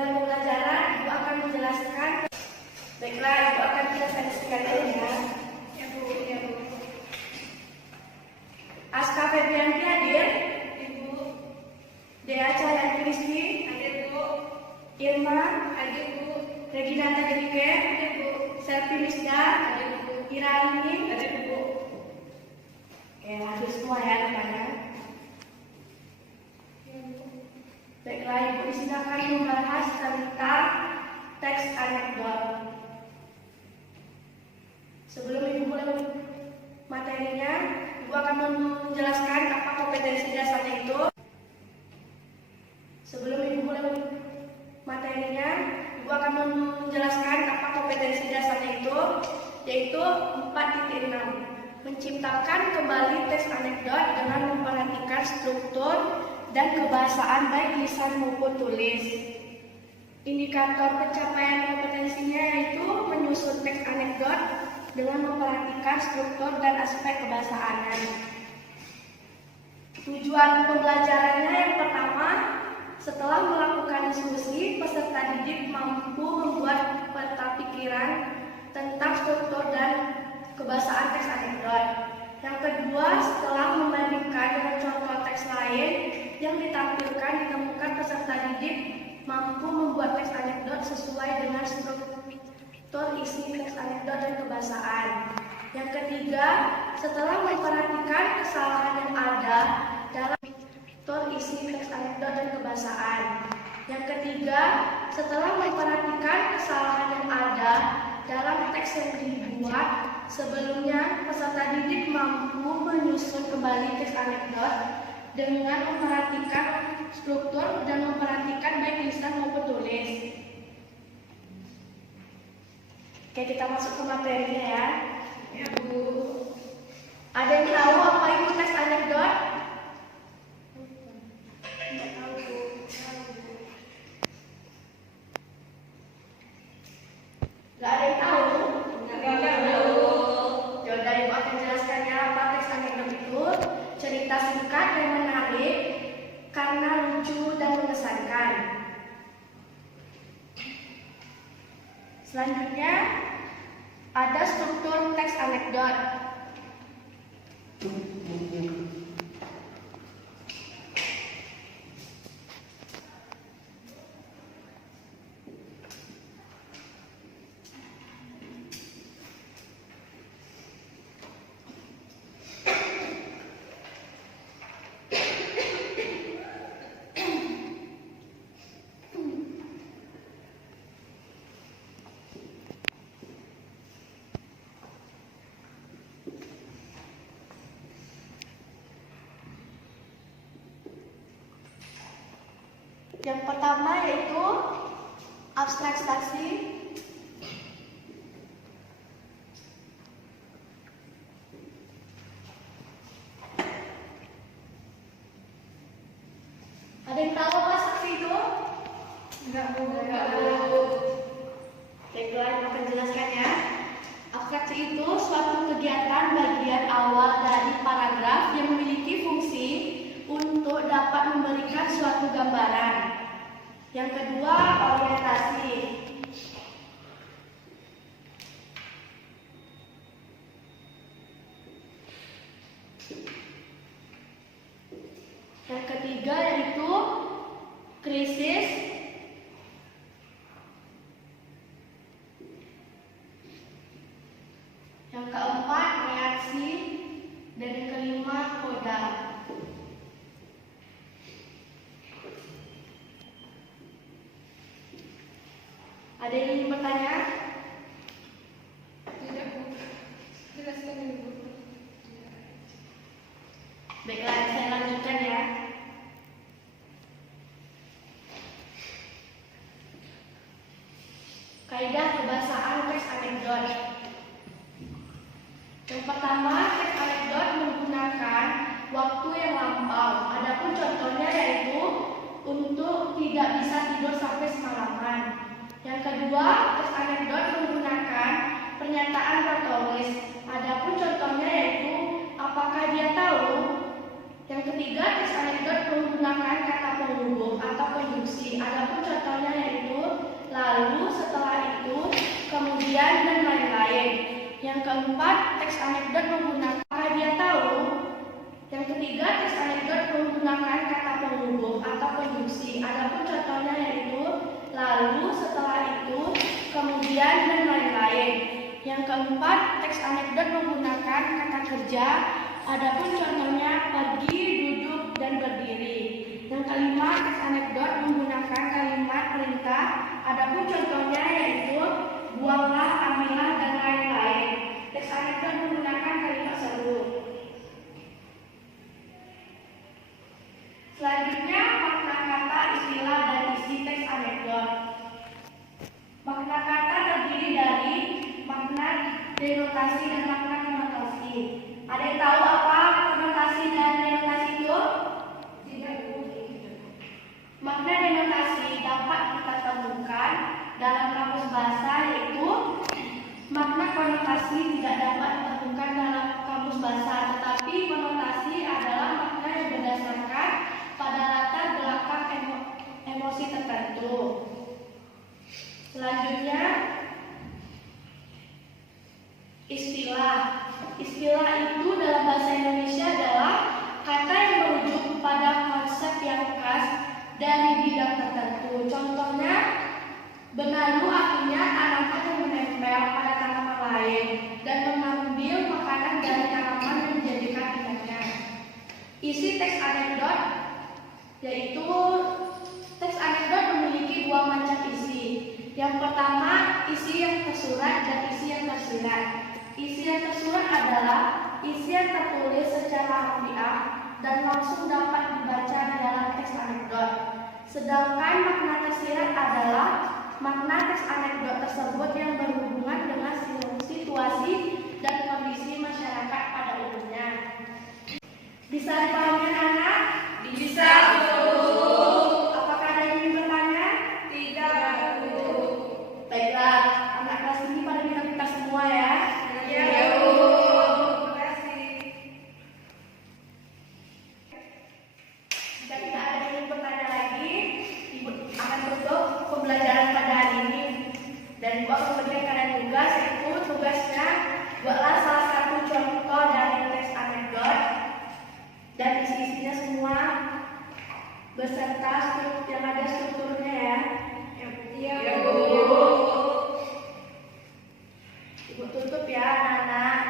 Tujuan pembelajaran Ibu akan menjelaskan. Baiklah, Ibu akan jelaskan sekalian ya. Ya Bu, ya Bu. Aska Febrianti hadir. Ibu. Dea Cahyanti Rizky Hadir Bu. Irma Hadir Bu. Regina Tadike Hadir Bu. Selvi Misda Hadir Bu. Ira Aini. Hadir Bu. Oke, hadir semua ya teman-teman. Ya Bu. Baiklah, Ibu di sini akan membahas tentang teks anekdot. Sebelum Ibu mulai materinya, Ibu akan menjelaskan apa kompetensi dasarnya itu. Sebelum Ibu mulai materinya, Ibu akan menjelaskan apa kompetensi dasarnya itu, yaitu 4.6. Menciptakan kembali teks anekdot dengan memperhatikan struktur dan kebahasaan baik lisan maupun tulis. Indikator pencapaian kompetensinya yaitu menyusun teks anekdot dengan memperhatikan struktur dan aspek kebahasaannya. Tujuan pembelajarannya yang pertama, setelah melakukan diskusi, peserta didik mampu membuat peta pikiran tentang struktur dan kebahasaan teks anekdot. Yang kedua, setelah membandingkan dengan contoh teks lain yang ditampilkan, ditemukan peserta didik mampu membuat teks anekdot sesuai dengan struktur isi teks anekdot dan kebahasaan. Yang ketiga, setelah memperhatikan kesalahan yang ada dalam struktur isi teks anekdot dan kebahasaan. Yang ketiga, setelah memperhatikan kesalahan yang ada dalam teks yang dibuat sebelumnya, peserta didik mampu menyusun kembali teks anekdot dengan memperhatikan struktur dan memperhatikan baik lisan maupun tulis. Oke, kita masuk ke materinya ya. Ya Bu. Ada yang tahu apa itu teks anekdot? Enggak tahu Bu. Gak ada yang tahu? Enggak tahu. Yaudah, Ibu akan jelaskannya apa teks anekdot itu. Cerita singkat dan menarik karena lucu dan mengesankan. Selanjutnya ada struktur teks anekdot. Yang pertama yaitu abstraksi. Ada yang tahu apa abstraksi itu? Enggak Bu. Enggak Bu. Baiklah, Ibu akan jelaskan ya. Abstraksi itu suatu kegiatan bagian awal dari paragraf yang memiliki fungsi untuk dapat memberikan suatu gambaran. Yang kedua, orientasi. Yang ketiga yaitu krisis. Yang keempat, reaksi. Dan yang kelima, koda. Ada yang ingin bertanya? Tidak Bu. Jelaskan ini Bu. Baiklah, saya lanjutkan ya. Kaidah kebahasaan teks anekdot. Yang pertama, teks anekdot menggunakan waktu yang lampau. Adapun contohnya yaitu untuk tidak bisa tidur sampai semalaman. Yang kedua, teks anekdot menggunakan pernyataan tertulis. Adapun contohnya yaitu apakah dia tahu. Yang ketiga, teks anekdot menggunakan kata penghubung atau konjungsi. Adapun contohnya yaitu lalu, setelah itu, kemudian, dan lain-lain. Yang keempat, teks anekdot menggunakan apakah dia tahu? Yang ketiga, teks anekdot menggunakan kata penghubung atau konjungsi. Adapun contohnya yaitu lalu, setelah itu, kemudian, dan lain-lain. Yang keempat, teks anekdot menggunakan kata kerja. Adapun contohnya pergi, duduk, dan berdiri. Yang kelima, teks anekdot menggunakan kalimat perintah. Adapun contohnya yaitu buanglah, ambillah, dan lain-lain. Teks anekdot menggunakan kalimat seru. Selanjutnya, makna kata, istilah, dan isi teks anekdot. Makna kata terdiri dari makna denotasi dan makna konotasi. Ada yang tahu apa konotasi dan denotasi itu? Tidak, Bu. Makna denotasi dapat kita temukan dalam kamus bahasa, yaitu makna konotasi tidak dapat ditemukan dalam kamus bahasa, tetapi konotasi adalah makna yang berdasarkan pada latar belakang emosi tertentu. Selanjutnya, istilah. Istilah itu dalam bahasa Indonesia adalah kata yang merujuk pada konsep yang khas dari bidang tertentu. Contohnya, benalu artinya tanaman yang menempel pada tanaman lain dan mengambil makanan dari tanaman yang menjadikan minatnya. Isi teks anekdot yaitu teks anekdot memiliki dua macam isi. Yang pertama, isi yang tersurat dan isi yang tersirat. Isi yang tersurat adalah isi yang tertulis secara harfiah dan langsung dapat dibaca di dalam teks anekdot. Sedangkan makna tersirat adalah makna teks anekdot tersebut yang berhubungan dengan situasi dan kondisi masyarakat pada umumnya. Bisa dipahami anak? Bisa, Bu. Apakah ada yang ingin bertanya? Tidak, Bu. Baiklah, anak kelas ini pada kita semua ya. Iya, Bu. Terima kasih. Jika tidak ada yang ingin bertanya lagi, Ibu akan tutup pembelajaran pada hari ini. Dan Ibu akan memberikan kalian tugas, yaitu tugasnya buatlah salah satu contoh dari teks anekdot dan isi-isinya semua beserta yang ada strukturnya ya. Iya, Bu. Ibu tutup ya anak-anak.